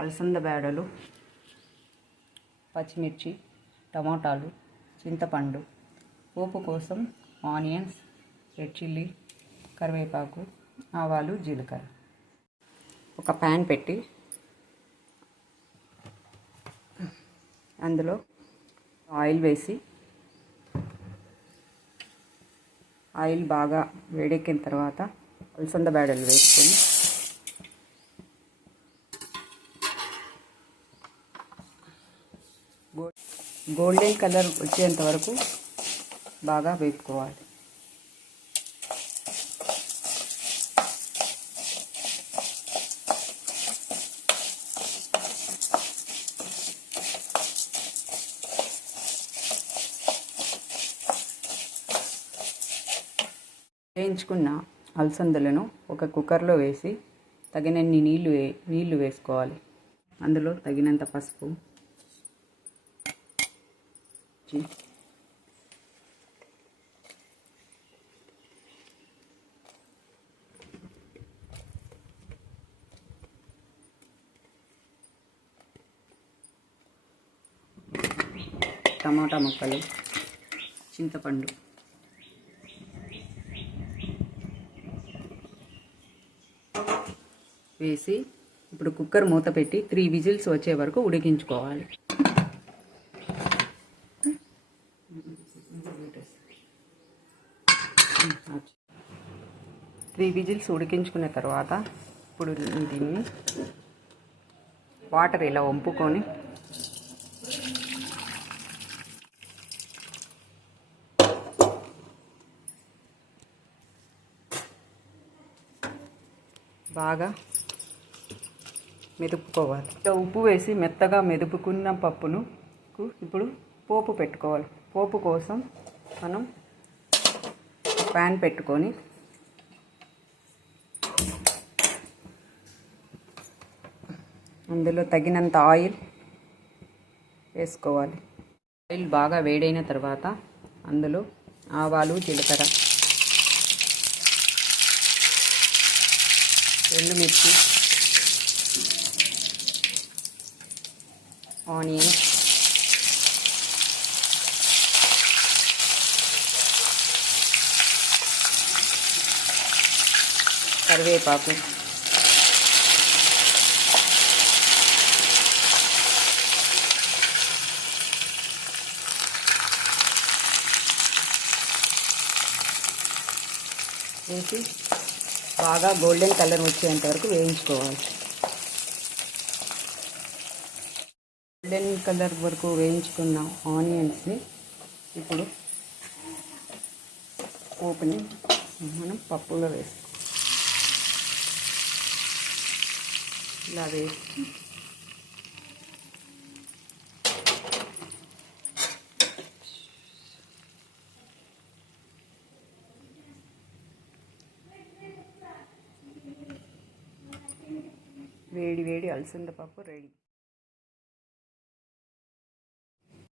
అలసంద బేడలు, పచ్చిమిర్చి, టమాటాలు, చింతపండు, పోపు కోసం ఆనియన్స్, రెడ్ చిల్లీ, కరివేపాకు, ఆవాలు, జీలకర్ర. ఒక ప్యాన్ పెట్టి అందులో ఆయిల్ వేసి ఆయిల్ బాగా వేడెక్కిన తర్వాత అలసంద బేడలు వేసుకొని గోల్డెన్ కలర్ వచ్చేంత వరకు బాగా వేపుకోవాలి. వేయించుకున్న అలసందలను ఒక కుక్కర్లో వేసి తగినన్ని నీళ్లు వేసుకోవాలి. అందులో తగినంత పసుపు, టమాటా ముక్కలు, చింతపండు వేసి ఇప్పుడు కుక్కర్ మూత పెట్టి 3 విజిల్స్ వచ్చే వరకు ఉడికించుకోవాలి. 3 విజిల్స్ ఉడికించుకున్న తర్వాత ఇప్పుడు దీన్ని వాటర్ ఇలా వంపుకొని బాగా మెదుపుకోవాలి. ఉప్పు వేసి మెత్తగా మెదుపుకున్న పప్పును ఇప్పుడు పోపు పెట్టుకోవాలి. పోపు కోసం మనం ప్యాన్ పెట్టుకొని అందులో తగినంత ఆయిల్ వేసుకోవాలి. ఆయిల్ బాగా వేడైన తర్వాత అందులో ఆవాలు, జీలకర్ర, ఎండుమిర్చి, ఆనియన్, కరివేపాకు, వేసి బాగా గోల్డెన్ కలర్ వచ్చేంత వరకు వేయించుకోవాలి. గోల్డెన్ కలర్ వరకు వేయించుకున్న ఆనియన్స్ని ఇప్పుడు పోపుని మనం పప్పులో వేసుకోవాలి. ఇలా వేసి వేడి వేడి అలసంద పప్పు రెడీ.